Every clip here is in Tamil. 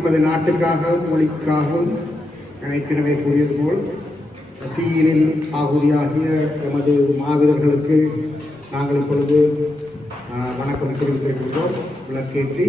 நமது நாட்டுக்காகவும் மொழிக்காகவும் ஏற்கனவே கூறியது போல் தீயினில் ஆகுதியாகிய எமது மாவீரர்களுக்கு நாங்கள் இப்பொழுது வணக்கம் தெரிவித்திருக்கின்றோம். விளக்கேற்றி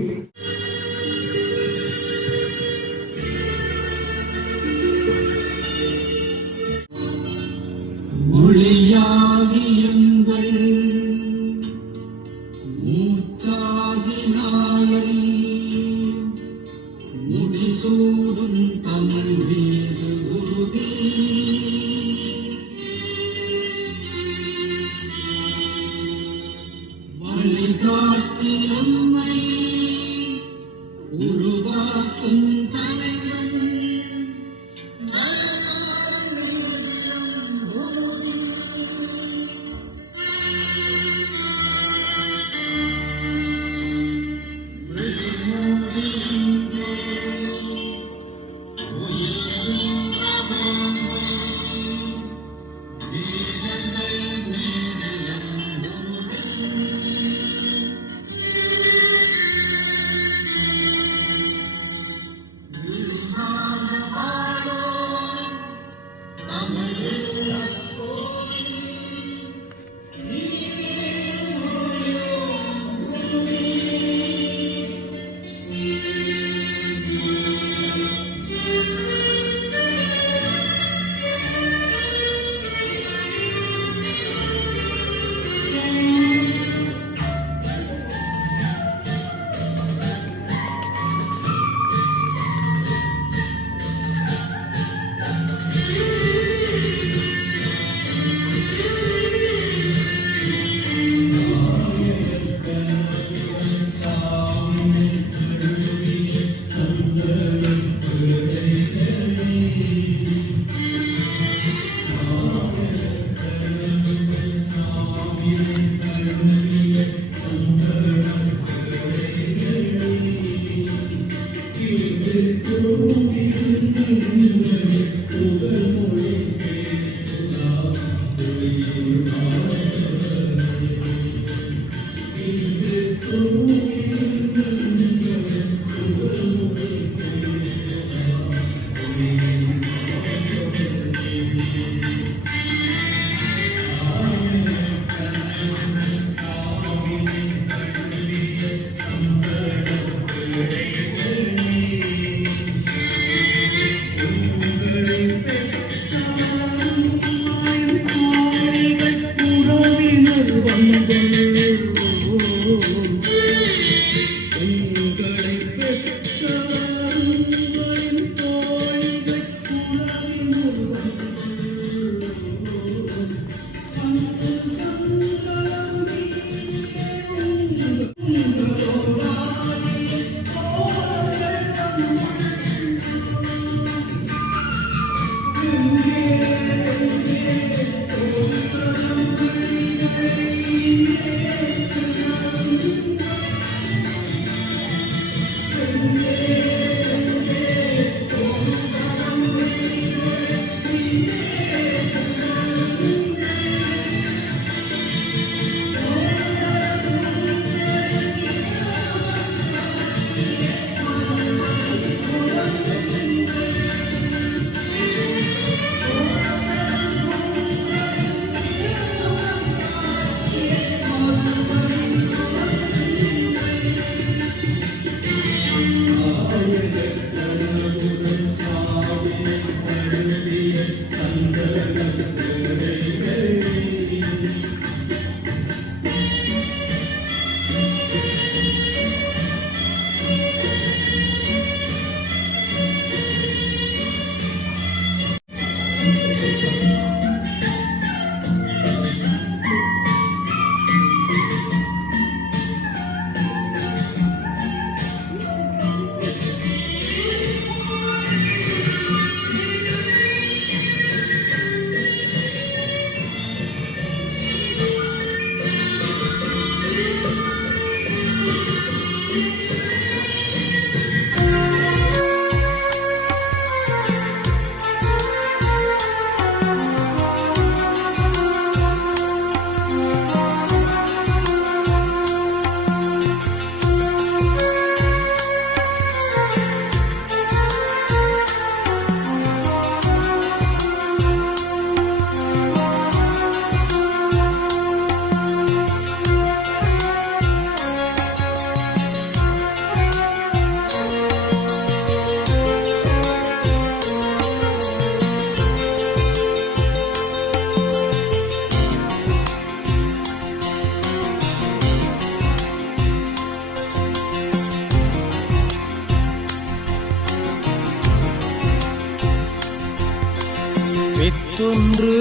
வித்தொன்று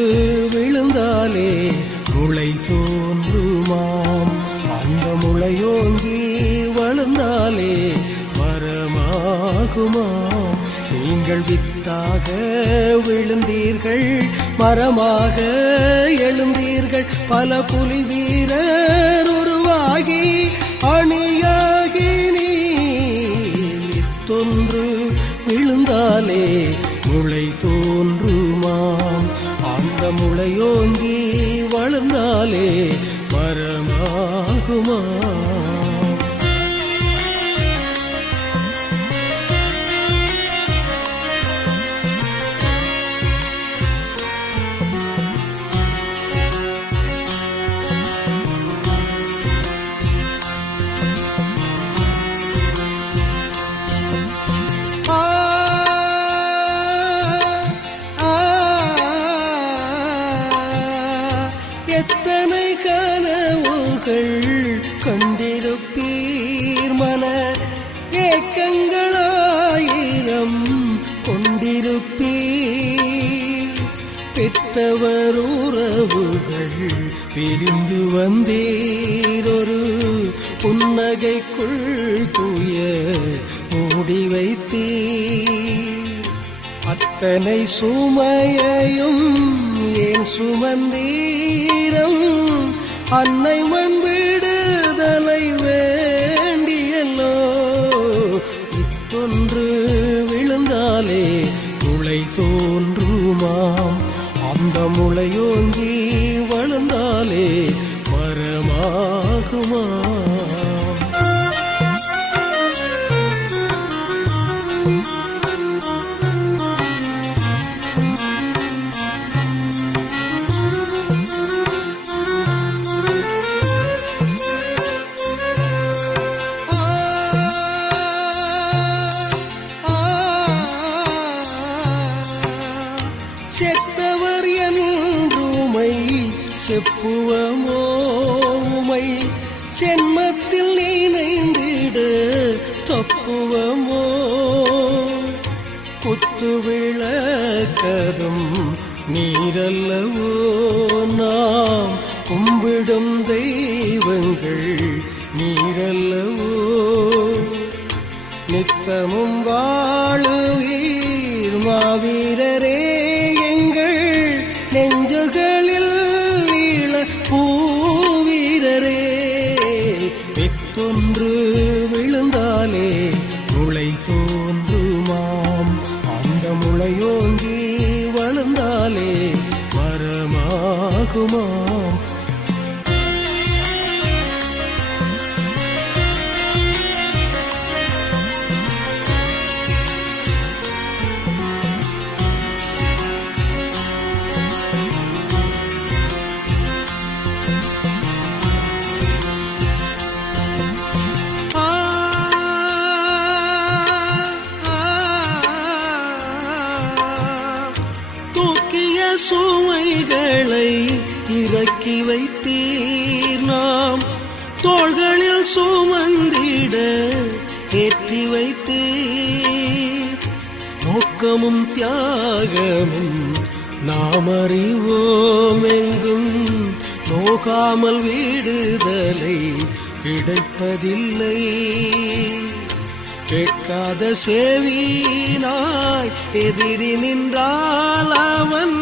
விழுந்தாலே முளை தோன்றுமாம். அந்த முளையோங்கி வளர்ந்தாலே மரமாகுமாம். நீங்கள் வித்தாக விழுந்தீர்கள், மரமாக எழுந்தீர்கள். பல புலி வீரர் உருவாகி அணியாகி நீர் வித்தொன்று விழுந்தாலே முளை தோன்றுமாம். அந்த முளையோங்கி வளர்ந்தாலே மரமாகுமாம். எத்தனை கனவுகள் கண்டிருப்பீர், மன ஏக்கங்களாயிரம் கொண்டிருப்பீர். பெற்றவர் உறவுகள் பிரிந்து வந்தீர், ஒரு புன்னகைக்குள் தூய மூடி வைத்தீர். அத்தனை சுமையையும் ஏன் சுமந்தீரம், அன்னை மண் விடுதலை வேண்டியல்லோ. இத்தொன்று விழுந்தாலே முளை தோன்றுமாம். அந்த முளையோங்கி வளர்ந்தாலே மரமாகுமாம். செத்தவர் என்றுமை செப்புவமோமை, சென்மத்தில் நினைந்திட தப்புவமோ. குத்து விளக்கதும் நீரல்லவோ, நாம் கும்பிடும் தெய்வங்கள் நீரல்லவோ. நித்தமும் வாழுவீர் மாவீரரே, எங்கள் நெஞ்சுகளில் ஈழ பூவீரரே. வித்தொன்று விழுந்தாலே முளை தோன்றுமாம். அந்த முளையோங்கி வளர்ந்தாலே மரமாகுமாம். சுமைகளை இறக்கி வைத்தீர், நாம் தோள்களில் சுமந்திட ஏற்றி வைத்தீர். நோக்கமும் தியாகமும் நாம் அறிவோம், எங்கும் நோகாமல் விடுதலை கிடைப்பதில்லை. கேட்காத செவினாய் எதிரி நின்றால் அவன்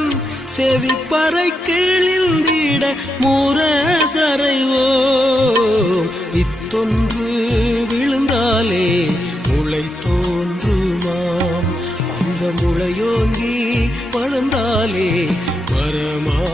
செவிப்பறை கிழிந்திட முரசறைவோம். இத்தொன்று விழுந்தாலே முளை தோன்றுமாம். அந்த முளையோங்கி வளர்ந்தாலே மரமாகுமாம்.